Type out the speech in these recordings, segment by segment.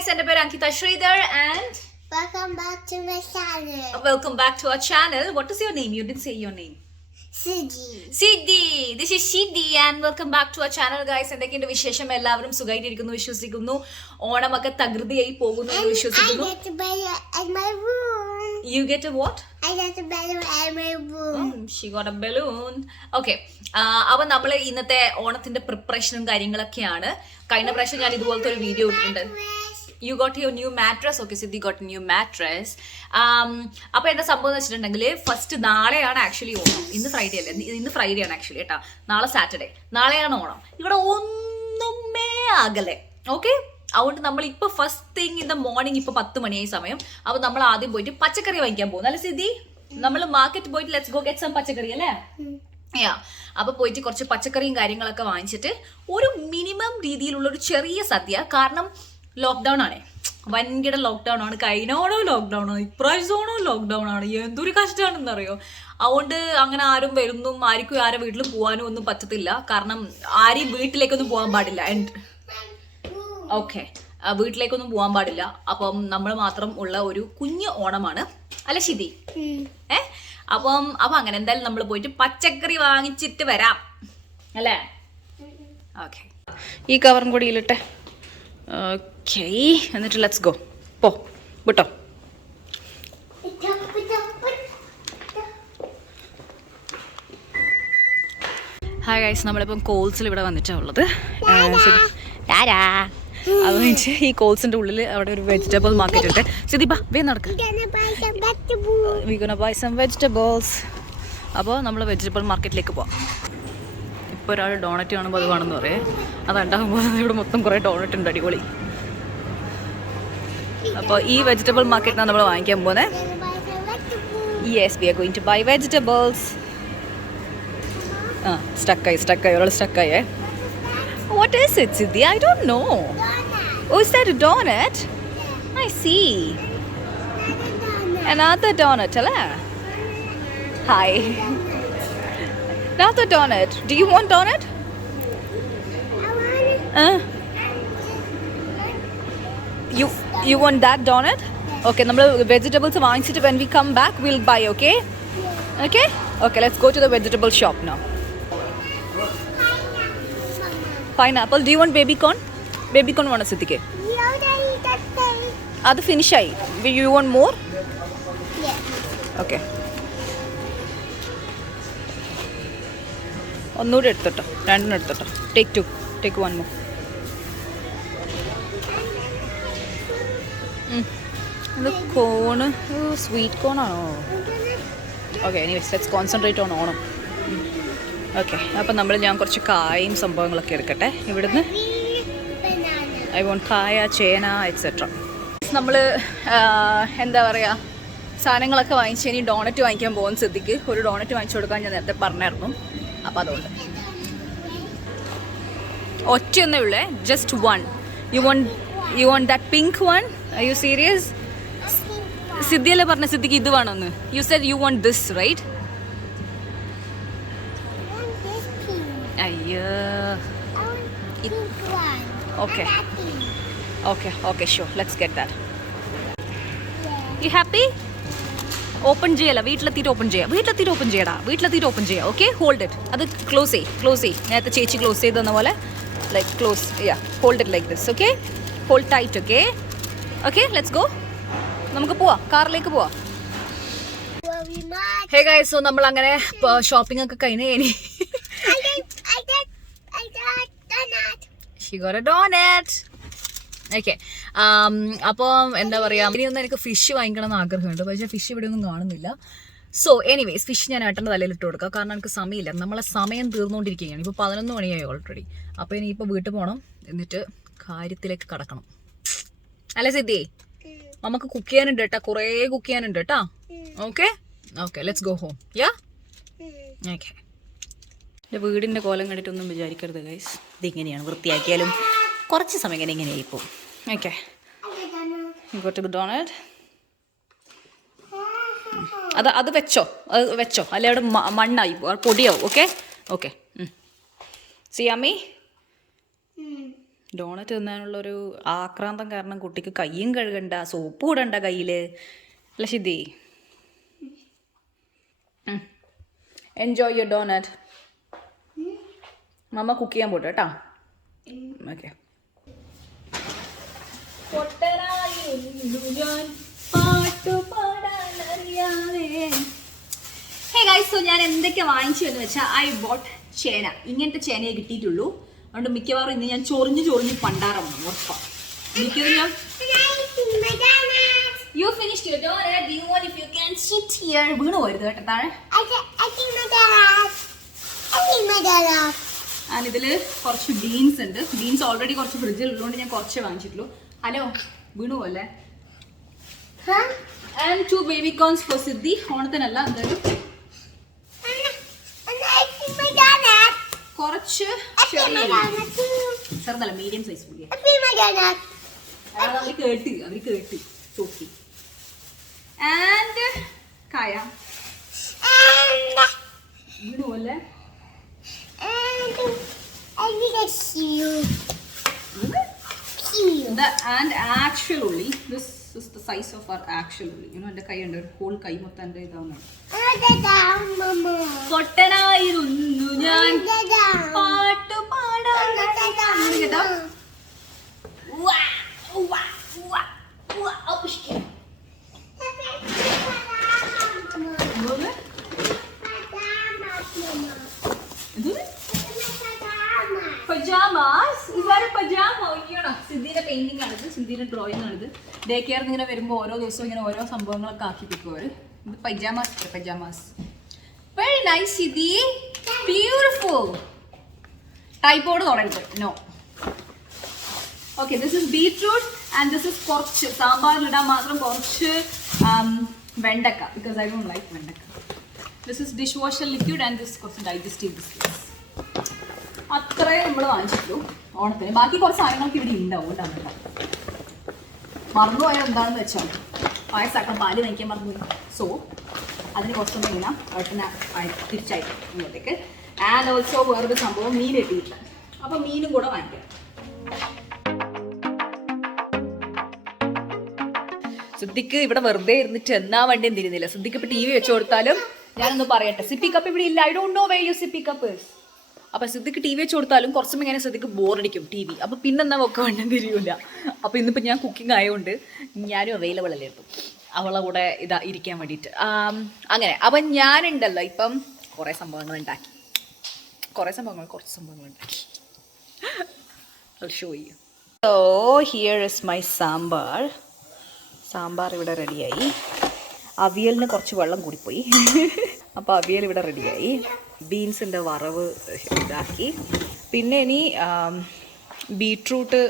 guys, എൻ്റെ പേര് Ankita Sridhar and welcome back to my channel. Welcome back to our channel. What is your name? You didn't say your name. Siddhi. This is Siddhi and welcome back to our channel, guys. എന്തൊക്കെയുണ്ട് വിശേഷം? എല്ലാവരും സുഖമായിട്ടിരിക്കുന്നു വിശ്വസിക്കുന്നു. ഓണമൊക്കെ തകൃതിയായി പോകുന്നു എന്ന് വിശ്വസിക്കുന്നു. I get a balloon at my room. You get a what? I get a balloon at my room. She got a balloon. Okay. അപ്പോൾ നമ്മൾ ഇന്നത്തെ ഓണത്തിന്റെ പ്രിപ്പറേഷനും കാര്യങ്ങളൊക്കെയാണ്. കഴിഞ്ഞ പ്രാവശ്യം ഞാൻ ഇതുപോലത്തെ ഒരു വീഡിയോ ഇട്ടിട്ടുണ്ട്. You got your new mattress. Okay, Siddhi got a new mattress. അപ്പോൾ എന്താ സംഭവം എന്ന് വെച്ചിട്ടുണ്ടെങ്കിൽ ഫസ്റ്റ് നാളെയാണ് ആക്ച്വലി ഓണം. ഇന്ന് ഫ്രൈഡേ അല്ലേ? ഇന്ന് ഫ്രൈഡേ ആണ് ആക്ച്വലി കേട്ടോ. നാളെ സാറ്റർഡേ. നാളെയാണ് ഓണം. ഇവിടെ ഒന്നുമേ ആകലെ. ഓക്കെ, അതുകൊണ്ട് നമ്മൾ ഇപ്പോൾ first thing in the morning ഇപ്പോൾ 10 മണിയായി സമയം. അപ്പോൾ നമ്മൾ ആദ്യം പോയിട്ട് പച്ചക്കറി വാങ്ങിക്കാൻ പോകും അല്ലേ സിദ്ധി? നമ്മൾ മാർക്കറ്റ് പോയിട്ട് ലെറ്റ്സ് ഗോ ഗെറ്റ് സം പച്ചക്കറി അല്ലേ? അപ്പോൾ പോയിട്ട് കുറച്ച് പച്ചക്കറിയും കാര്യങ്ങളൊക്കെ വാങ്ങിച്ചിട്ട് ഒരു മിനിമം രീതിയിലുള്ള ഒരു ചെറിയ സദ്യ. കാരണം ലോക്ക്ഡൗൺ ആണ്, വൻകിട ലോക്ക്ഡൗൺ ആണ്. കഴിഞ്ഞോണോ ലോക്ക്ഡൗൺ ആണ്, ഇപ്രാവശ്യമാണോ ലോക്ക്ഡൗൺ ആണ്. എന്തൊരു കഷ്ടമാണെന്നറിയോ. അതുകൊണ്ട് അങ്ങനെ ആരും വരുന്നും ആർക്കും ആരും വീട്ടിൽ പോകാനും ഒന്നും പറ്റത്തില്ല. കാരണം ആരും വീട്ടിലേക്കൊന്നും പോകാൻ പാടില്ല. ഓക്കെ, വീട്ടിലേക്കൊന്നും പോകാൻ പാടില്ല. അപ്പം നമ്മൾ മാത്രം ഉള്ള ഒരു കുഞ്ഞു ഓണമാണ് അല്ല ശിതി? അപ്പം അങ്ങനെ എന്തായാലും നമ്മൾ പോയിട്ട് പച്ചക്കറി വാങ്ങിച്ചിട്ട് വരാം അല്ലേ? ഓക്കെ, ഈ കവറും കൂടി ഇല്ലട്ടെ. ഓക്കെ, എന്നിട്ട് ലെറ്റ്സ് ഗോ. പോ വിട്ടോ. ഹായ് ഗൈസ്, നമ്മളിപ്പം കോൾസിൽ ഇവിടെ വന്നിട്ടാണ് ഉള്ളത്. അത് കഴിഞ്ഞ് ഈ കോൾസിൻ്റെ ഉള്ളിൽ അവിടെ ഒരു വെജിറ്റബിൾ മാർക്കറ്റ് ഉണ്ട്. സിദിബ വേ നടക്കുക. We gonna buy some vegetables. അപ്പോൾ നമ്മൾ വെജിറ്റബിൾ മാർക്കറ്റിലേക്ക് പോവാം. ഇപ്പോൾ ഒരാൾ ഡോണറ്റ് കാണുമ്പോൾ അത് വേണമെന്ന് പറയേ. അതുണ്ടാകുമ്പോൾ ഇവിടെ മൊത്തം കുറേ ഡോണറ്റ് ഉണ്ട്, അടിപൊളി. അപ്പോൾ ഈ വെജിറ്റബിൾ മാർക്കറ്റിനാണ് നമ്മൾ വാങ്ങിക്കാൻ പോകുന്നത്. Yes, we are going to buy vegetables. സ്റ്റക്കായി ഒരാൾ സ്റ്റക്കായേ. What is it, Siddhi? I don't know. Oh, is that a donut? I see. Another donut, alla? Hi. Another donut. Do you want donut? You want that donut? Okay, നമ്മൾ vegetables വാങ്ങിച്ചിട്ട് when we come back we'll buy, okay? Okay? Okay, let's go to the vegetable shop now. Pineapple. Do you want baby corn? Baby corn വേണോ സിദ്ധിക്ക്? അത് finish ആയി. You want more? Okay. ഒന്നുകൂടി എടുത്തോട്ടോ, രണ്ടെണ്ണം എടുത്തോട്ടോ. Take one more. ഇത് cone sweet corn ആണോ? Okay, anyways let's concentrate on Onam. Okay, അപ്പം ഞാൻ കുറച്ച് കായും സംഭവങ്ങളൊക്കെ എടുക്കട്ടെ ഇവിടുന്ന്. ഐ വോണ്ട് കായ, ചേന എക്സെട്ര. നമ്മൾ എന്താ പറയുക, സാധനങ്ങളൊക്കെ വാങ്ങിച്ച് ഇനി ഡോണറ്റ് വാങ്ങിക്കാൻ പോകുന്ന സിദ്ധിക്ക് ഒരു ഡോണറ്റ് വാങ്ങിച്ചു കൊടുക്കാൻ ഞാൻ നേരത്തെ പറഞ്ഞായിരുന്നു. അപ്പോൾ അതുകൊണ്ട് ഒറ്റയൊന്നേ ഉള്ളേ, just one. You want that pink one? Are you serious? സിദ്ധിയല്ലേ പറഞ്ഞ സിദ്ധിക്ക് ഇത് വേണമെന്ന്? You said you want this, right? അയ്യോ. Okay, sure. Let's get that. You happy? Open ചെയ്യല്ല, വീട്ടിലെത്തിയിട്ട് ഓപ്പൺ ചെയ്യാം. Okay, hold it. അത് ക്ലോസ് ചെയ്യ്. നേരത്തെ ചേച്ചി ക്ലോസ് ചെയ്തെന്ന പോലെ like close. Hold it like this. Okay, hold tight. Okay, let's go. നമുക്ക് പോവാം, കാറിലേക്ക് പോവാം. ഹേ ഗൈസ്, സോ നമ്മൾ അങ്ങനെ ഷോപ്പിംഗ് ഒക്കെ കഴിഞ്ഞ് ഇനി she got a donut. Okay, അപ്പോൾ എന്താ പറയുക, ഇനിയൊന്നും എനിക്ക് ഫിഷ് വാങ്ങിക്കണം എന്ന് ആഗ്രഹമുണ്ട്. പക്ഷേ ഫിഷ് ഇവിടെ ഒന്നും കാണുന്നില്ല. സോ എനിവേസ്, ഫിഷ് ഞാൻ ഏട്ടൻ്റെ തലയിൽ ഇട്ട് കൊടുക്കാം. കാരണം എനിക്ക് സമയമില്ല, നമ്മളെ സമയം തീർന്നുകൊണ്ടിരിക്കുകയാണ്. ഇപ്പോൾ 11 മണിയായി ഓൾറെഡി. അപ്പോൾ ഇനിയിപ്പോൾ വീട്ടിൽ പോകണം, എന്നിട്ട് കാര്യത്തിലേക്ക് കടക്കണം അല്ലേ സിദ്ധി? നമുക്ക് കുക്ക് ചെയ്യാനുണ്ട് കേട്ടോ, കുറേ കുക്ക് ചെയ്യാനുണ്ട് കേട്ടോ. Okay, let's go home. Okay, എൻ്റെ വീടിൻ്റെ കോലം കണ്ടിട്ടൊന്നും വിചാരിക്കരുത് ഗൈസ്. ഇതിങ്ങനെയാണ്, വൃത്തിയാക്കിയാലും കുറച്ച് സമയം ഇങ്ങനെയായി പോകും. Okay, go to the doughnut. അത് വെച്ചോ അല്ലെ അവിടെ മണ്ണായി പൊടിയാവും. ഓക്കെ. സി അമ്മി, ഡോണറ്റ് തിന്നാനുള്ളൊരു ആക്രാന്തം കാരണം കുട്ടിക്ക് കയ്യും കഴുകണ്ട, സോപ്പ് ഇടണ്ട കയ്യിൽ. അല്ല Siddhi? Enjoy your doughnut. Mama cook ചെയ്യാൻ പോട്ടെ കേട്ടോ. ഓക്കെ. ഹേ ഗൈസ്, സോ ഞാൻ എന്തൊക്കെ വാങ്ങിച്ചു എന്ന് വെച്ചാൽ ഐ ബോട്ട് ചേന. ഇങ്ങനത്തെ ചേനയെ കിട്ടിയിട്ടുള്ളൂ. അതുകൊണ്ട് മിക്കവാറും ഇന്ന് ഞാൻ ചൊറിഞ്ഞ് പണ്ടാറാണ് ഉറപ്പാണ്. മിക്കതും ഞാൻ You finished your donut. Do you want if you can sit here? വീണ് പോരുത് കേട്ടോ താഴെ. ആൻഡ് ഇതിൽ കുറച്ച് ബീൻസ് ഉണ്ട്. ബീൻസ് ഓൾറെഡി കുറച്ച് ഫ്രിഡ്ജിൽ ഉള്ളതുകൊണ്ട് ഞാൻ കുറച്ച് വാങ്ങിച്ചിട്ടുള്ളൂ. ഹലോ, വീണു പോലെ. ആൻഡ് 2 baby corns for സിദ്ധി. ഓണത്തിനല്ല, എന്തായാലും കുറച്ച് ചെറുതല്ല, മീഡിയം സൈസ് പുള്ളിയ. അവർ കേട്ട് ചോക്കി. ആൻഡ് കായ വീണു പോലെ. And actual ulli, this is the size of our actual ulli. You know, എൻ്റെ കൈ ഉണ്ട്, ഹോൾ കൈ മൊത്തം എൻ്റെ ഇതാണ്. പൊട്ടനായിരുന്നു ഞാൻ പാട്ട് പാടാൻ. പജാമാസ്. ഇതാണ് പജാമ. സിദ്ധിയുടെ പെയിന്റിംഗ് ആണിത്, സിദ്ധിയുടെ ഡ്രോയിങ് ആണിത്. ഡേ കെയർ ഇങ്ങനെ വരുമ്പോൾ ഓരോ ദിവസവും ഇങ്ങനെ ഓരോ സംഭവങ്ങളൊക്കെ ആക്കിപ്പിക്കും അവർ. ഇത് pyjamas. Very nice Siddhi, beautiful. ടൈപ്പോഡ് തുടങ്ങരുത്, നോ. Okay, this is beetroot and this is കുറച്ച് സാമ്പാറിലിടാൻ മാത്രം കുറച്ച് വെണ്ടക്ക, ബിക്കോസ് ഐ ഡോണ്ട് ലൈക്ക് വെണ്ടക്ക. This is dishwasher liquid and this കുറച്ച് ഡൈജസ്റ്റീവ് ബിസ്ക്കറ്റ്സ്. അത്രയും നമ്മൾ വാങ്ങിച്ചിട്ടു ഓണത്തിന്. ബാക്കി കുറച്ച് സാധനങ്ങൾക്ക് ഇവിടെ ഉണ്ടാവും. മറന്നുപോയാൽ എന്താണെന്ന് വെച്ചാൽ പായസാക്കാൻ പാല് നയിക്കാൻ മറന്നു. സോ അതിന് കുറച്ചൊന്നും ഇങ്ങനെ വെട്ടിന തിരിച്ചായിട്ട് ഇങ്ങോട്ടേക്ക്. ആൻഡ് ഓൾസോ വേറൊരു സംഭവം, മീൻ കിട്ടിയിട്ടില്ല. അപ്പം മീനും കൂടെ വാങ്ങിക്കാം. സിദ്ധിക്ക് ഇവിടെ വെറുതെ ഇരുന്നിട്ട് എന്നാ വണ്ടി എന്തിരുന്നില്ല. സിദ്ധിക്ക് ഇപ്പം TV വെച്ച് കൊടുത്താലും ഞാനൊന്ന് പറയട്ടെ, സിപ്പി കപ്പ് ഇവിടെ ഇല്ല. I don't know where you sippy cup. അപ്പം സിദ്ധിക്ക് TV വെച്ച് കൊടുത്താലും കുറച്ചും ഇങ്ങനെ സിദ്ധിക്ക് ബോറടിക്കും TV. അപ്പം പിന്നെന്നാ ഒക്കെ വേണ്ടം തിരിയൂല. അപ്പം ഇന്നിപ്പോൾ ഞാൻ കുക്കിംഗ് ആയതുകൊണ്ട് ഞാനും അവൈലബിൾ അല്ലായിരുന്നു അവളെ കൂടെ ഇരിക്കാൻ വേണ്ടിയിട്ട്. അങ്ങനെ അപ്പം ഞാനുണ്ടല്ലോ ഇപ്പം കുറച്ച് സംഭവങ്ങൾ ഉണ്ടാക്കി. I'll show you. So here is my sambar. Sambar ഇവിടെ റെഡിയായി. അവിയലിന് കുറച്ച് വെള്ളം കൂടിപ്പോയി. അപ്പോൾ അവിയൽ ഇവിടെ റെഡിയായി. ബീൻസിൻ്റെ വറവ് ഇതാക്കി. പിന്നെ ഇനി ബീട്രൂട്ട്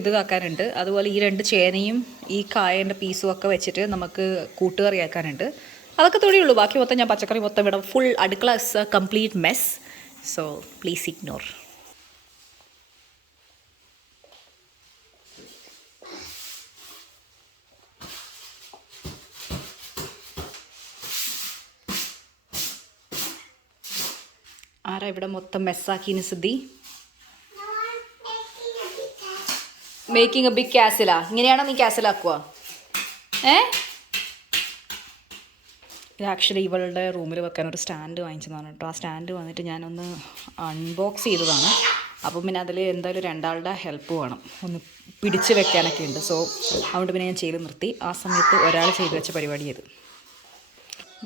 ഇത് ആക്കാനുണ്ട്. അതുപോലെ ഈ 2 ചേനയും ഈ കായൻ്റെ പീസും ഒക്കെ വെച്ചിട്ട് നമുക്ക് കൂട്ടുകറി ആക്കാനുണ്ട്. അതൊക്കെ തൊടിയുള്ളൂ. ബാക്കി മൊത്തം ഞാൻ പച്ചക്കറി മൊത്തം ഇവിടെ ഫുൾ അടുക്കള is a complete mess. So please ignore. ആരാ ഇവിടെ മൊത്തം മെസ്സാക്കിന് സിദ്ധി? മേക്കിംഗ് എ ബിഗ് കാസിലാ? ഇങ്ങനെയാണോ നീ കാസിലാക്കുക? ഇത് ആക്ച്വലി ഇവളുടെ റൂമിൽ വെക്കാൻ ഒരു സ്റ്റാൻഡ് വാങ്ങിച്ചതാണ് കേട്ടോ. ആ സ്റ്റാൻഡ് വന്നിട്ട് ഞാനൊന്ന് അൺബോക്സ് ചെയ്തതാണ്. അപ്പം പിന്നെ അതിൽ എന്തായാലും 2 ആളുടെ ഹെൽപ്പ് വേണം, ഒന്ന് പിടിച്ച് വെക്കാനൊക്കെ ഉണ്ട്. സോ അതുകൊണ്ട് പിന്നെ ഞാൻ ചെയ്ത് നിർത്തി. ആ സമയത്ത് ഒരാൾ ചെയ്ത് വെച്ച പരിപാടി ചെയ്ത്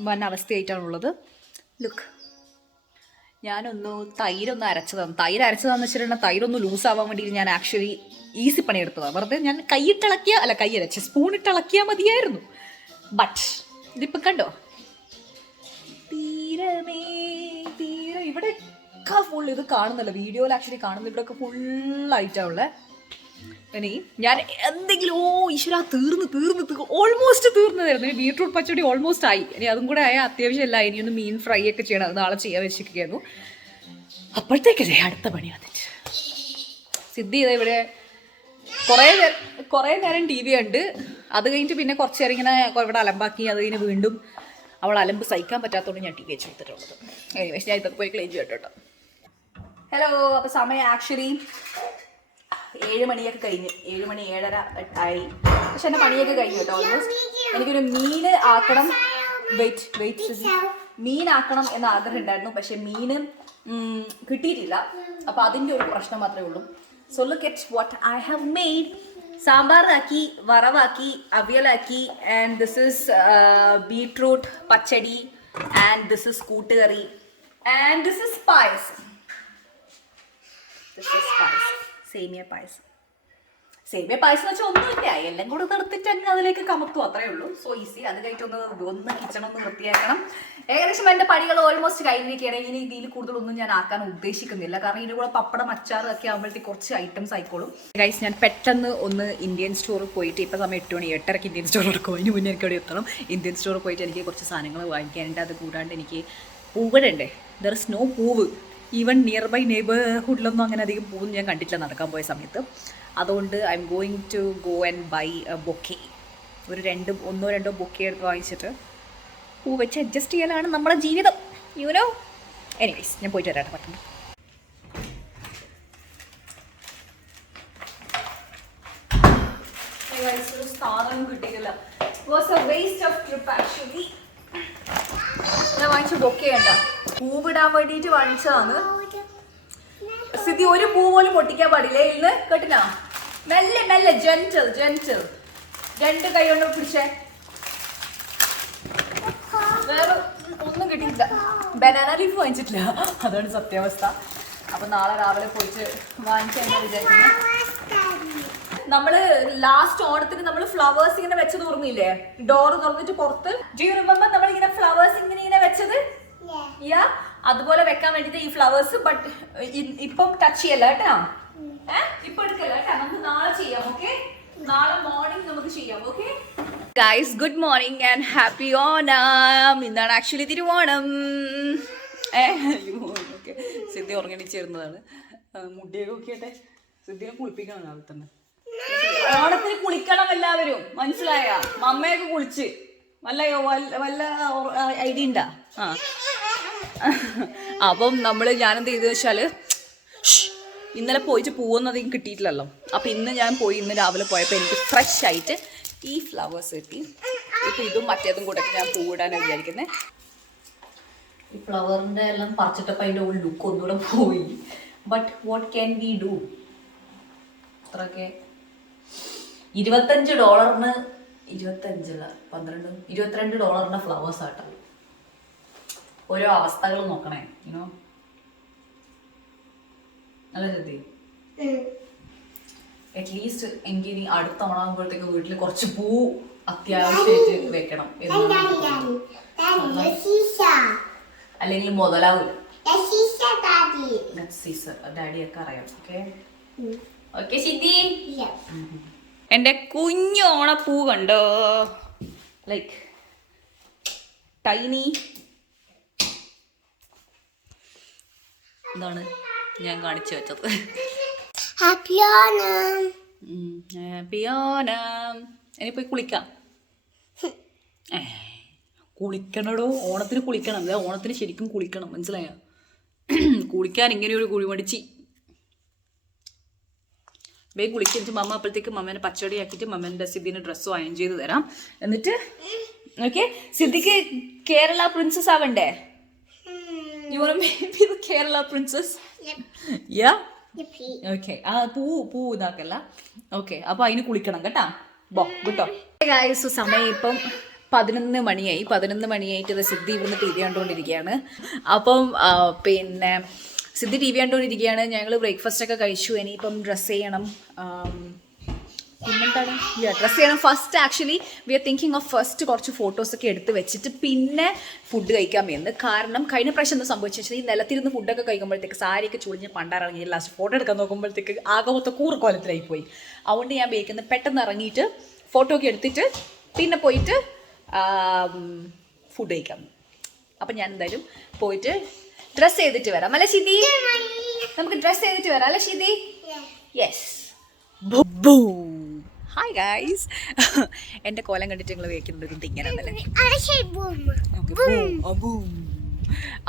വന്ന അവസ്ഥയായിട്ടാണുള്ളത്. ലുക്ക്, ഞാനൊന്ന് തൈരൊന്ന് അരച്ചതാണ്. തൈര് അരച്ചതാന്ന് വെച്ചിട്ടുണ്ടെങ്കിൽ തൈരൊന്ന് ലൂസാവാൻ വേണ്ടിയിട്ട് ഞാൻ ആക്ച്വലി ഈസി പണിയെടുത്തതാണ്. വെറുതെ ഞാൻ സ്പൂണിട്ടിളക്കിയാൽ മതിയായിരുന്നു. ബട്ട് ഇതിപ്പോൾ കണ്ടോ, തീരെ ഇവിടെയൊക്കെ ഫുൾ ഇത് കാണുന്നല്ലോ, വീഡിയോയിൽ ആക്ച്വലി കാണുന്ന ഇവിടെയൊക്കെ ഫുള്ളായിട്ടാണുള്ളത്. ഇനി ഞാൻ എന്തെങ്കിലും ഈശ്വര തീർന്ന് ഓൾമോസ്റ്റ് തീർന്നതായിരുന്നു. ഇനി ബീട്രൂട്ട് പച്ചടി ഓൾമോസ്റ്റ് ആയി. ഇനി അതും കൂടെ ആയാൽ അത്യാവശ്യമല്ല. ഇനിയൊന്ന് മീൻ ഫ്രൈ ഒക്കെ ചെയ്യണം, അത് നാളെ ചെയ്യാൻ വെച്ചിരിക്കുന്നു. അപ്പോഴത്തേക്കല്ലേ അടുത്ത പണി വന്നിട്ട് സിദ്ധി ചെയ്ത ഇവിടെ കുറേ നേരം TV ഉണ്ട്. അത് കഴിഞ്ഞിട്ട് പിന്നെ കുറച്ച് നേരം ഇങ്ങനെ ഇവിടെ അലമ്പാക്കി. അത് കഴിഞ്ഞ് വീണ്ടും അവൾ അലമ്പ് സഹിക്കാൻ പറ്റാത്തതുകൊണ്ട് ഞാൻ TV വെച്ച് കൊടുത്തിട്ടുള്ളത്. പക്ഷേ ഞാൻ ഇതൊക്കെ പോയി ക്ലീൻ ചെയ്യട്ടോ. ഹലോ, അപ്പോൾ സമയം ആക്ച്വലി 7 മണിയൊക്കെ കഴിഞ്ഞ് 7 മണി 7:30 ആയി. പക്ഷെ എൻ്റെ പണിയൊക്കെ കഴിഞ്ഞു കേട്ടോ. ഓൾമോസ്റ്റ് എനിക്കൊരു മീൻ ആക്കണം. വെയിറ്റ് മീനാക്കണം എന്ന ആഗ്രഹം ഉണ്ടായിരുന്നു. പക്ഷെ മീന് കിട്ടിയിട്ടില്ല. അപ്പം അതിൻ്റെ ഒരു പ്രശ്നം മാത്രമേ ഉള്ളൂ. So look at what I have made. സാമ്പാറാക്കി, വറവാക്കി, അവിയലാക്കി, and this is beetroot pachadi, and this is koottukari, and this is payasam. Semiya payasam. Semiya payasam എന്ന് വെച്ചാൽ ഒന്നുമില്ല, എല്ലാം കൂടെ നിർത്തിട്ട് അങ്ങ് അതിലേക്ക് കമത്തും, അത്രേ ഉള്ളൂ. So easy. അത് കഴിഞ്ഞിട്ടൊന്ന് കിച്ചണൊന്ന് വൃത്തിയാക്കണം. ഏകദേശം എൻ്റെ പണികൾ ഓൾമോസ്റ്റ് കഴിഞ്ഞിരിക്കുകയാണ്. ഇനി ഇതിൽ കൂടുതലൊന്നും ഞാൻ ആക്കാൻ ഉദ്ദേശിക്കുന്നില്ല. കാരണം ഇതിൻ്റെ കൂടെ പപ്പടം അച്ചാറ് ഒക്കെ ആകുമ്പോഴത്തേക്ക് കുറച്ച് ഐറ്റംസ് ആയിക്കോളും. ഗൈസ്, ഞാൻ പെട്ടെന്ന് ഒന്ന് ഇന്ത്യൻ സ്റ്റോറിൽ പോയിട്ട്, ഇപ്പം സമയം 8 മണി 8:30 ഇന്ത്യൻ സ്റ്റോർ എടുക്കും. അതിന് മുന്നേ എനിക്ക് അവിടെ എത്തണം. ഇന്ത്യൻ സ്റ്റോറിൽ പോയിട്ട് എനിക്ക് കുറച്ച് സാധനങ്ങൾ വാങ്ങിക്കാനുണ്ട്. അത് കൂടാണ്ട് എനിക്ക് പൂവിടണ്ടേ. ദർ ഇസ് നോ പൂവ്. ഈവൻ നിയർ ബൈ നെയ്ബർഹുഡിലൊന്നും അങ്ങനെ അധികം പൂവ് ഞാൻ കണ്ടിട്ടില്ല നടക്കാൻ പോയ സമയത്ത്. അതുകൊണ്ട് I am going to go and buy a bouquet. ഒരു 1-2 ബൊക്കെ എടുത്ത് വാങ്ങിച്ചിട്ട് പൂ വെച്ച് അഡ്ജസ്റ്റ് ചെയ്യലാണ് നമ്മുടെ ജീവിതം. യുനോ. എനിവേസ്, ഞാൻ പോയിട്ട് വരാട്ടെ പെട്ടെന്ന്. സാധനം കിട്ടിയില്ല. Was A waste of trip actually. ഞാൻ വാങ്ങിച്ച ബൊക്കെ ഉണ്ട പൂവിടാൻ വേണ്ടിയിട്ട് വാങ്ങിച്ചതാണ്. സ്ഥിതി ഒരു പൂ പോലും പൊട്ടിക്കാൻ പാടില്ല. ഇന്ന് കേട്ടിനാ? മെല്ലെ മെല്ലെ, ജെന്റിൽ. 2 കൈ കൊണ്ട് പിടിച്ചേ. വേറെ ഒന്നും കിട്ടിയില്ല. ബനാന ലീഫ് വാങ്ങിച്ചിട്ടില്ല, അതാണ് സത്യാവസ്ഥ. അപ്പൊ നാളെ രാവിലെ പോയിട്ട് വാങ്ങിക്കാൻ വിചാരിക്കുന്നത്. നമ്മള് ലാസ്റ്റ് ഓണത്തിന് നമ്മൾ ഫ്ലവേഴ്സ് ഇങ്ങനെ വെച്ചത് ഓർമ്മയില്ലേ? ഡോറ് തുറന്നിട്ട് പുറത്ത്. ഡു യു റിമെമ്പർ നമ്മൾ ഇങ്ങനെ ഫ്ലവേഴ്സ് ഇങ്ങനെ വെച്ചത്? യാ, അതുപോലെ വെക്കാൻ വേണ്ടിട്ട് ഈ ഫ്ലവേഴ്സ്. ബട്ട് ഇപ്പം ടച്ച് ചെയ്യല്ല കേട്ടോ. ഇപ്പൊ എടുക്കല്ല കേട്ടോ. നമുക്ക് നാളെ ചെയ്യാം. ഓക്കെ, നാളെ മോർണിംഗ് നമുക്ക് ചെയ്യാം. Okay guys, good morning and happy Onam. ഇന്നാണ് ആക്ച്വലി തിരുവോണം. ഓക്കെ, സിദ്ധി ഉറങ്ങണിച്ചേരുന്നതാണ്. മുടിയൊക്കെ നോക്കിയട്ടെ. സിദ്ധിനെ കുളിപ്പിക്കണം രാവിലെ തന്നെ. ഓണത്തിന് കുളിക്കണം എല്ലാവരും, മനസ്സിലായ? മമ്മയൊക്കെ കുളിച്ച് വല്ല ഐഡിയ ഉണ്ടാ? അപ്പം ഞാനെന്ത് ചെയ്തെന്ന് വെച്ചാല്, ഇന്നലെ പോയിട്ട് പൂവൊന്നും കിട്ടിയിട്ടില്ലല്ലോ. അപ്പം ഇന്ന് രാവിലെ പോയപ്പോൾ എനിക്ക് ഫ്രഷ് ആയിട്ട് ഈ ഫ്ലവേഴ്സ് കിട്ടി. ഇപ്പം ഇതും മറ്റേതും കൂടെ ഞാൻ പൂവിടാനാണ് വിചാരിക്കുന്നത്. ഈ ഫ്ലവറിൻ്റെ എല്ലാം പറിച്ചിട്ടപ്പോൾ അതിൻ്റെ ഒരു ലുക്ക് ഒന്നുകൂടെ പോയി. But what can we do? അത്രയൊക്കെ $25 $22 ഫ്ലവേഴ്സ് ആട്ടോ. ഓരോ അവസ്ഥകൾ നോക്കണേ, യുനോ. അല്ല ശ്രദ്ധി, അറ്റ്ലീസ്റ്റ് എനിക്ക് ഇനി അടുത്ത ഓണാകുമ്പോഴത്തേക്ക് വീട്ടിൽ കുറച്ച് പൂ അത്യാവശ്യമായിട്ട് വെക്കണം. അല്ലെങ്കിൽ മുതലാവില്ല. ഡാഡിയൊക്കെ അറിയാം. ഓക്കെ ഓക്കെ സിദ്ധി. എൻ്റെ കുഞ്ഞു ഓണപ്പൂ കണ്ടോ? Like tiny. ഇതാണ് ഞാൻ കാണിച്ചു വെച്ചത്. ഹാപ്പി ഓണം. ഹാപ്പി ഓണം. ഇനി പോയി കുളിക്കാം. കുളിക്കണടോ, ഓണത്തിന് കുളിക്കണം. അല്ല, ഓണത്തിന് ശരിക്കും കുളിക്കണം, മനസ്സിലായോ? കുളിക്കാൻ ഇങ്ങനെയൊരു കുഴിമടിച്ച് വേഗം കുളിക്കിച്ച് മമ്മ അപ്പോഴത്തേക്ക് മമ്മേനെ പച്ചടി ആക്കിയിട്ട് മമ്മേൻ്റെ സിദ്ധിന് ഡ്രസ്സും അയൺ ചെയ്ത് തരാം. എന്നിട്ട് ഓക്കെ, സിദ്ധിക്ക് കേരള പ്രിൻസസ് ആവണ്ടേ? You want to be the Kerala princess? Yep. Yeah? Yep. Okay. പൂ ഇതാക്കല്ല. ഓക്കെ, അപ്പോൾ അതിന് കുളിക്കണം കേട്ടാ. കേട്ടോ ഗായ്സ്, സമയം ഇപ്പം 11 മണിയായി. 11 മണിയായിട്ട് സിദ്ധി ഇവിടുന്ന് TV കണ്ടുകൊണ്ടിരിക്കുകയാണ്. അപ്പം പിന്നെ സിദ്ധി TV കണ്ടുകൊണ്ടിരിക്കുകയാണ്. ഞങ്ങൾ ബ്രേക്ക്ഫാസ്റ്റ് ഒക്കെ കഴിച്ചു. ഇനിയിപ്പം ഡ്രസ്സ് ചെയ്യണം. പിന്നെന്താണ്, ഡ്രസ്സ് ചെയ്യണം. First actually we are thinking of first കുറച്ച് ഫോട്ടോസൊക്കെ എടുത്ത് വെച്ചിട്ട് പിന്നെ ഫുഡ് കഴിക്കാൻ എന്ന്. കാരണം കഴിഞ്ഞ പ്രാവശ്യം എന്താ സംഭവിച്ചു വെച്ചാൽ, ഈ നിലത്തിരുന്ന് ഫുഡൊക്കെ കഴിക്കുമ്പോഴത്തേക്ക് സാരിയൊക്കെ ചുളിഞ്ഞ് പണ്ടാറിറങ്ങി ലാസ്റ്റ് ഫോട്ടോ എടുക്കാൻ നോക്കുമ്പോഴത്തേക്ക് ആകെ മൊത്തം കൂർക്കോലത്തിലായി പോയി. അതുകൊണ്ട് ഞാൻ ബേക്കുന്നത് പെട്ടെന്ന് ഇറങ്ങിയിട്ട് ഫോട്ടോ ഒക്കെ എടുത്തിട്ട് പിന്നെ പോയിട്ട് ഫുഡ് കഴിക്കാം. അപ്പം ഞാൻ എന്തായാലും പോയിട്ട് ഡ്രസ്സ് ചെയ്തിട്ട് വരാം. അല്ലേ ശിതി? നമുക്ക് ഡ്രസ്സ് ചെയ്തിട്ട് വരാം അല്ലേ ശിതി? യെസ്. ഹായ് ഗായ്സ്, എൻ്റെ കോലം കണ്ടിട്ട് നിങ്ങൾ വിചാരിക്കുന്നുണ്ട് ഇങ്ങനെ.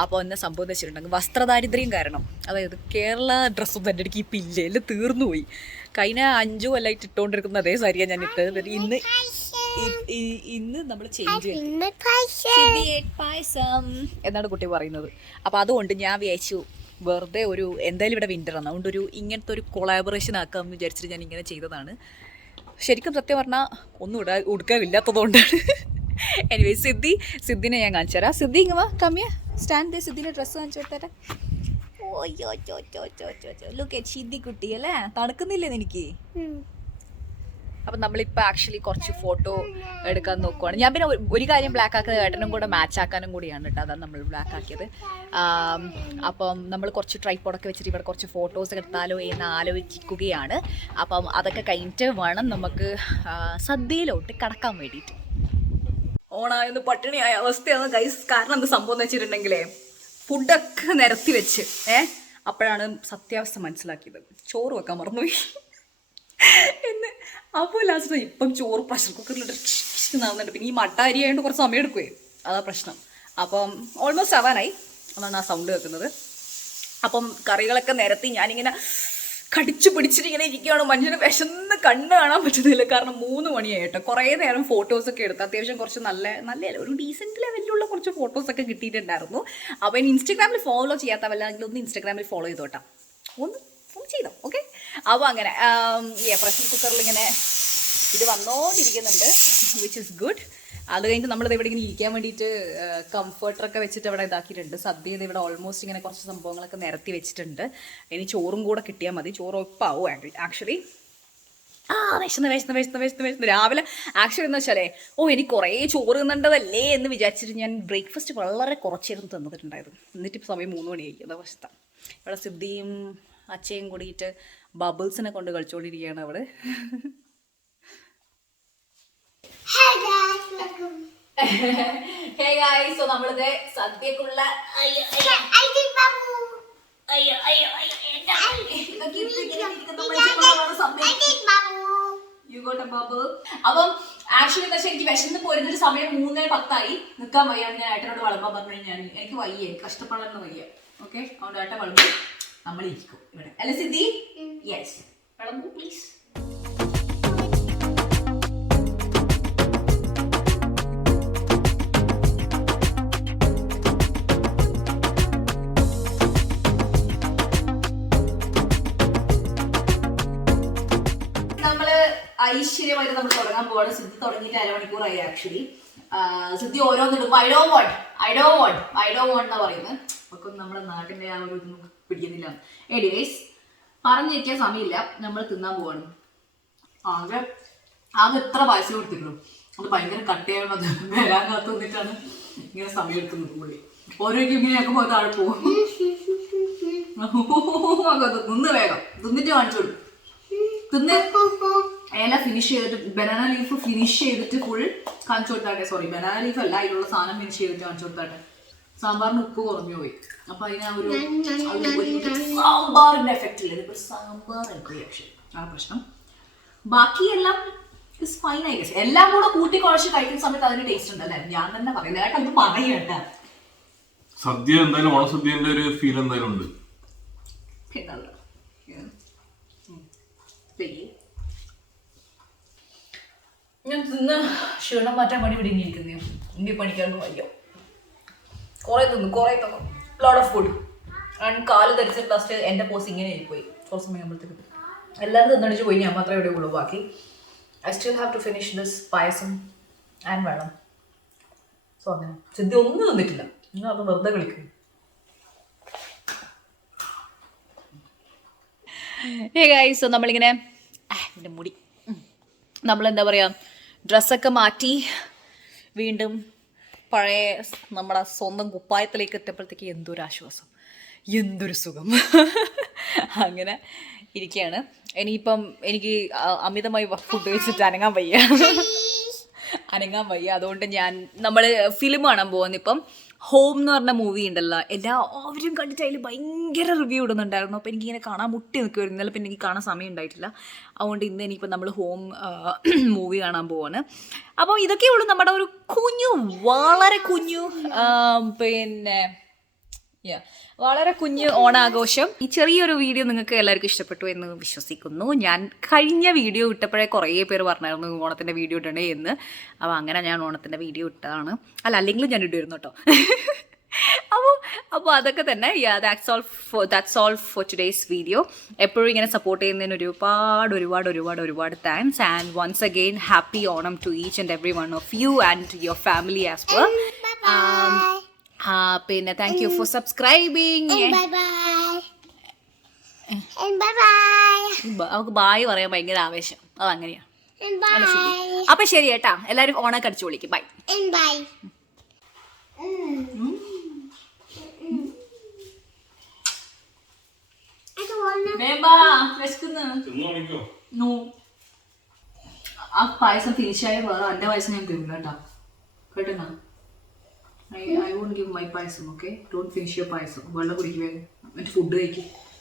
അപ്പോൾ എന്നെ സംഭവം എന്ന് വെച്ചിട്ടുണ്ടെങ്കിൽ വസ്ത്രദാരിദ്ര്യം കാരണം, അതായത് കേരള ഡ്രസ്സൊന്നും എൻ്റെ അടുക്ക് ഇപ്പം ഇല്ല, എല്ലാം തീർന്നു പോയി. കഴിഞ്ഞ 5 കൊല്ലമായിട്ട് ഇട്ടുകൊണ്ടിരിക്കുന്ന അതേ സാരിയാണ് ഞാൻ ഇട്ടത്. ഇന്ന് നമ്മൾ ചേഞ്ച് പായസം എന്നാണ് കുട്ടി പറയുന്നത്. അപ്പോൾ അതുകൊണ്ട് ഞാൻ വിചാരിച്ചു വെറുതെ ഒരു എന്തായാലും ഇവിടെ വിൻ്ററാണ്, അതുകൊണ്ട് ഇങ്ങനത്തെ ഒരു കൊളാബറേഷൻ ആക്കാമെന്ന് വിചാരിച്ചിട്ട് ഞാൻ ഇങ്ങനെ ചെയ്തതാണ്. ശരിക്കും സത്യം പറഞ്ഞാൽ ഒന്നും ഉടുക്കാനില്ലാത്തതുകൊണ്ടാണ്. എനിവേ സിദ്ധിനെ ഞാൻ കാണിച്ചു തരാം. സിദ്ധി ഇങ്ങ വാ, കമ്മിയ സ്റ്റാൻഡ്. സിദ്ധിൻ്റെ ഡ്രസ്സ് കാണിച്ചു കൊടുത്തരാം. ഓയ്യോ ലുക്ക് അറ്റ് സിദ്ധി കുട്ടി അല്ലേ, തണുക്കുന്നില്ലേ എനിക്ക്? അപ്പം നമ്മളിപ്പോൾ ആക്ച്വലി കുറച്ച് ഫോട്ടോ എടുക്കാൻ നോക്കുവാണ്. ഞാൻ പിന്നെ ഒരു കാര്യം ബ്ലാക്ക് ആക്കുന്നത് ഏട്ടനും കൂടെ മാച്ച് ആക്കാനും കൂടിയാണ് കേട്ടോ, അതാണ് നമ്മൾ ബ്ലാക്ക് ആക്കിയത്. അപ്പം നമ്മൾ കുറച്ച് ട്രൈപ്പോഡൊക്കെ വെച്ചിട്ട് ഇവിടെ കുറച്ച് ഫോട്ടോസ് എടുത്താലോ എന്ന് ആലോചിക്കുകയാണ്. അപ്പം അതൊക്കെ കഴിഞ്ഞിട്ട് വേണം നമുക്ക് സദ്യയിലോട്ട് കടക്കാൻ വേണ്ടിയിട്ട്. ഓണായൊന്ന് പട്ടിണിയായ അവസ്ഥയാണ് ഗൈസ്. കാരണം എന്ത് സംഭവം എന്ന് വെച്ചിട്ടുണ്ടെങ്കിലേ, ഫുഡൊക്കെ നിരത്തി വെച്ച് അപ്പോഴാണ് സത്യാവസ്ഥ മനസ്സിലാക്കിയത്, ചോറ് വെക്കാൻ മറന്നുപോയി എന്ന്. അപ്പോൾ ലാസ്റ്റ് ഇപ്പം ചോറ് പ്രഷർ കുക്കറിലിട്ട് നടന്നിട്ട്, പിന്നെ ഈ മട്ട അരി ആയതുകൊണ്ട് കുറച്ച് സമയം എടുക്കുവേ, അതാ പ്രശ്നം. അപ്പം ഓൾമോസ്റ്റ് ആവാനായി, അതാണ് ആ സൗണ്ട് കേൾക്കുന്നത്. അപ്പം കറികളൊക്കെ നിരത്തി ഞാനിങ്ങനെ കടിച്ചു പിടിച്ചിട്ട് ഇങ്ങനെ ഇരിക്കുകയാണ്. മനുഷ്യന് വിശന്ന് കണ്ണ് കാണാൻ പറ്റുന്നില്ല, കാരണം 3 മണിയായിട്ട് കുറേ നേരം ഫോട്ടോസൊക്കെ എടുത്ത് അത്യാവശ്യം കുറച്ച് നല്ല ഒരു ഡീസൻറ്റ് ലെവലിലുള്ള കുറച്ച് ഫോട്ടോസൊക്കെ കിട്ടിയിട്ടുണ്ടായിരുന്നു. അപ്പോൾ ഇനി ഇൻസ്റ്റാഗ്രാമിൽ ഫോളോ ചെയ്യാത്തവല്ലെങ്കിൽ ഒന്ന് ഇൻസ്റ്റാഗ്രാമിൽ ഫോളോ ചെയ്തോട്ടാം, ഒന്ന് ചെയ്തോ, ഓക്കെ? അപ്പോൾ അങ്ങനെ പ്രഷർ കുക്കറിൽ ഇങ്ങനെ ഇത് വന്നോണ്ടിരിക്കുന്നുണ്ട്, വിച്ച് ഇസ് ഗുഡ്. അത് കഴിഞ്ഞിട്ട് നമ്മളിത് ഇവിടെ ഇങ്ങനെ ഇരിക്കാൻ വേണ്ടിയിട്ട് കംഫർട്ടറൊക്കെ വെച്ചിട്ട് ഇവിടെ ഇതാക്കിയിട്ടുണ്ട്. സദ്യ ഇവിടെ ഓൾമോസ്റ്റ് ഇങ്ങനെ കുറച്ച് സംഭവങ്ങളൊക്കെ നിരത്തി വെച്ചിട്ടുണ്ട്. ഇനി ചോറും കൂടെ കിട്ടിയാൽ മതി, ചോറ് ഒപ്പാവും ആക്ച്വലി. വിശന്ന് രാവിലെ ആക്ച്വലി എന്ന് വെച്ചാലേ, എനിക്ക് കുറേ ചോറ് തിന്നേണ്ടതല്ലേ എന്ന് വിചാരിച്ചിട്ട് ഞാൻ ബ്രേക്ക്ഫാസ്റ്റ് വളരെ കുറച്ചായിരുന്നു തന്നിട്ടുണ്ടായിരുന്നു. എന്നിട്ടിപ്പോൾ സമയം 3 മണിയായി. അതാ അവസ്ഥ. ഇവിടെ സിദ്ധിയും അച്ഛയും കൂടിയിട്ട് ബബിൾസിനെ കൊണ്ട് കളിച്ചുകൊണ്ടിരിക്കുകയാണ് അവിടെ. Hey guys, so നമ്മളിത് സദ്യക്കുള്ള അപ്പം ആക്ച്വലി എന്താ വെച്ചാൽ എനിക്ക് വിശന്ന് പോരുന്നൊരു സമയം 3:10 നിൽക്കാൻ വയ്യാണ്. ഞാൻ ഏട്ടനോട് വിളമ്പാൻ പറഞ്ഞു, ഞാൻ എനിക്ക് വയ്യ, എനിക്ക് കഷ്ടപ്പാടാണെന്ന് വയ്യ. ഓക്കെ, അതുകൊണ്ട് ഏട്ടൻ വിളമ്പും, നമ്മളിരിക്കും ഇവിടെ അല്ല സിദ്ധി? Yes, വിളമ്പൂ please. ഐശ്വര്യമായിട്ട് നമ്മൾ തുടങ്ങാൻ പോവാണ്. സിദ്ധി തുടങ്ങിയിട്ട് 1/2 മണിക്കൂറായി ആക്ച്വലി. സിദ്ധി ഓരോന്നിടുമ്പോൾ ഐ ഡോ വോണ്ട് എന്നാ പറയുന്നത്. ഒക്കെ നമ്മുടെ നാട്ടിന്റെ ആ ഒരു ഇതൊന്നും പിടിക്കുന്നില്ല. എനിവേസ്, പറഞ്ഞിരിക്കാൻ സമയമില്ല, നമ്മൾ തിന്നാൻ പോവാണ്. ആകെ എത്ര പായസം കൊടുത്തിട്ടുള്ളൂ, അത് ഭയങ്കര കട്ടയാണത്. വരാൻ കാത്തു നിന്നിട്ടാണ് ഇങ്ങനെ സമയം എടുക്കുന്നത് പുള്ളി. ഓരോക്കും ഇങ്ങനെയൊക്കെ പോയി താഴെ പോകും. തിന്ന് വേഗം തിന്നിട്ട് കാണിച്ചു കൊടുക്കും. തിന്ന് ഇല ഫിനിഷ് ചെയ്തിട്ട്, ബനാന ലീഫ് ഫിനിഷ് ചെയ്തിട്ട് ഫുൾ കാണിച്ചു കൊടുത്താട്ടെ. സോറി, ബനാന ലീഫ് അല്ല, അതിലുള്ള സാധനം ഫിനിഷ് ചെയ്തിട്ട് കാണിച്ചു കൊടുത്താട്ടെ. സാമ്പാറിന് ഉപ്പ് കുറഞ്ഞു പോയി, അപ്പൊ അതിന് ഒരു സാമ്പാറിന്റെ എഫക്റ്റ് ഇല്ല. ഇതിപ്പോ സാമ്പാർ റിയാക്ഷൻ ആ പ്രശ്നം. ബാക്കിയെല്ലാം ഇസ് ഫൈൻ ആയി. എല്ലാം കൂടെ കൂട്ടി കുഴച്ച് കഴിക്കുന്ന സമയത്ത് അതിന് ടേസ്റ്റ് ഉണ്ടല്ലേ? ഞാൻ തന്നെ പറയുന്നത് കേട്ടോ, ഇത് പറയട്ട. സദ്യ എന്തായാലും ഓണസദ്യന്റെ ഒരു ഫീൽ എന്തായാലും ഉണ്ട്. ഞാൻ തിന്ന് ക്ഷീണം മാറ്റാൻ വേണ്ടി ഇവിടെ ഇരിക്കുന്നേ. ഇന്ത്യ പണിക്കാർക്ക് വയ്യോ, കുറെ തിന്നു ലോട്ട് ഓഫ് ഫുഡ്. ആൻഡ് കാല് ധരിച്ചിട്ട് ലാസ്റ്റ് എൻ്റെ പോസ് ഇങ്ങനെ പോയി. കുറച്ച് സമയം ആകുമ്പോഴത്തേക്ക് എല്ലാവരും തിന്നടിച്ച് പോയി, ഞാൻ മാത്രമേ ഇവിടെ ഉള്ളൂ. ബാക്കി I still have to finish this payasam and vellam. So അങ്ങനെ സിദ്ധി ഒന്നും തിന്നിട്ടില്ല, നിങ്ങൾ അത് വെറുതെ കളിക്കും. സോ നമ്മളിങ്ങനെ എൻ്റെ മുടി നമ്മളെന്താ പറയുക, ഡ്രസ്സൊക്കെ മാറ്റി വീണ്ടും പഴയ നമ്മുടെ സ്വന്തം കുപ്പായത്തിലേക്ക് എത്തിയപ്പോഴത്തേക്ക് എന്തൊരു ആശ്വാസം, എന്തൊരു സുഖം. അങ്ങനെ ഇരിക്കുകയാണ്. ഇനിയിപ്പം എനിക്ക് അമിതമായി ഫുഡ് കഴിച്ചിട്ട് അനങ്ങാൻ വയ്യ. അതുകൊണ്ട് നമ്മൾ ഫിലിം കാണാൻ പോകുന്നു. ഇപ്പം ഹോം എന്ന് പറഞ്ഞ മൂവി ഉണ്ടല്ലോ, എല്ലാവരും കണ്ടിട്ട് അതിൽ ഭയങ്കര റിവ്യൂ ഇടുന്നുണ്ടായിരുന്നു. അപ്പോൾ എനിക്കിങ്ങനെ കാണാൻ മുട്ടി നിൽക്കുമായിരുന്നു. ഇന്നലെ പിന്നെ എനിക്ക് കാണാൻ സമയം ഉണ്ടായിട്ടില്ല. അതുകൊണ്ട് ഇന്ന് ഇനിയിപ്പോൾ നമ്മൾ ഹോം മൂവി കാണാൻ പോവാണ്. അപ്പം ഇതൊക്കെയുള്ളൂ നമ്മുടെ ഒരു വളരെ കുഞ്ഞു പിന്നെ വളരെ കുഞ്ഞ് ഓണാഘോഷം. ഈ ചെറിയൊരു വീഡിയോ നിങ്ങൾക്ക് എല്ലാവർക്കും ഇഷ്ടപ്പെട്ടു എന്ന് വിശ്വസിക്കുന്നു. ഞാൻ കഴിഞ്ഞ വീഡിയോ ഇട്ടപ്പോഴേ കുറേ പേര് പറഞ്ഞായിരുന്നു ഓണത്തിൻ്റെ വീഡിയോ ഇടണേ എന്ന്. അപ്പോൾ അങ്ങനെ ഞാൻ ഓണത്തിൻ്റെ വീഡിയോ ഇട്ടതാണ്. അല്ലെങ്കിലും ഞാൻ ഇടുമായിരുന്നു കേട്ടോ. അപ്പോൾ അതൊക്കെ തന്നെ. That's all for today's video. എപ്പോഴും ഇങ്ങനെ സപ്പോർട്ട് ചെയ്യുന്നതിന് ഒരുപാട് thanks. And once again happy Onam to each and every one of you and your family as well. പിന്നെ താങ്ക് യു ഫോർ സബ്സ്ക്രൈബിങ്. അവൾക്ക് ബായ് പറയാൻ ഭയങ്കര ആവേശം. അതങ്ങനെയാ. അപ്പൊ ശരി കേട്ടാ, എല്ലാവരും ഓണൊക്കെ അടിച്ചു വിളിക്കും. ബൈ. ആ പായസം ഫിനിഷായ വേറെ എന്റെ പായസം ഞാൻ തരില്ല കേട്ടോ. കേട്ടോ, I won't give my payasam. Okay, don't finish your payasam. വെള്ളം കുടിക്കുക, എന്നിട്ട് ഫുഡ് കഴിക്കും.